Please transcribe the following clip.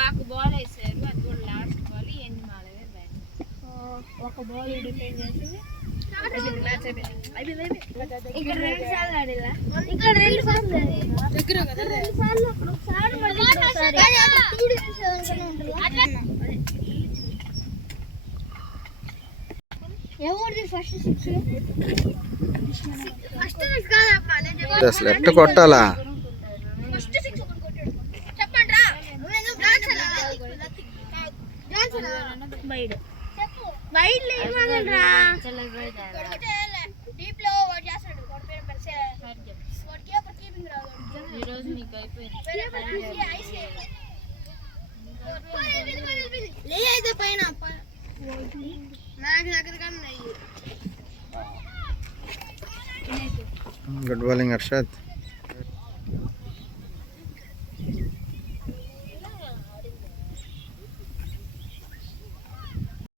మాకు బాల్ వేసారు, అది కూడా లాస్ట్ బాల్. ఎన్ని మాలవే బ్యాట్ ఒక బాల్ డిఫెండ్ చేసింది. ఇక్కడ 2 సార్లు ఆడిలా, ఇక్కడ 2 సార్లు దగ్గర కదా, 2 సార్లు ఒకసారి మళ్ళీ ఒకసారి ఎవరిది ఫస్ట్ 6? ఫస్ట్ 6 కాదమ్మా, నేను అసలు ఎట్ట కొట్టాలా? ఫస్ట్ 6 ఒకటి కొట్టాడు. చెప్పండి రా, నేను డాన్స్ వైడ్ చెప్పు. వైడ్ లేవనరా డీప్ లో వాడు చేస్తాడు. వాడి పేరు పెర్సే, వాడి కీపర్ కీపింగ్ రాదు. ఈ రోజు నీకు అయిపోయింది. లేదు పైన నాకు దగ్గర కన్నా. Good bowling Harshad.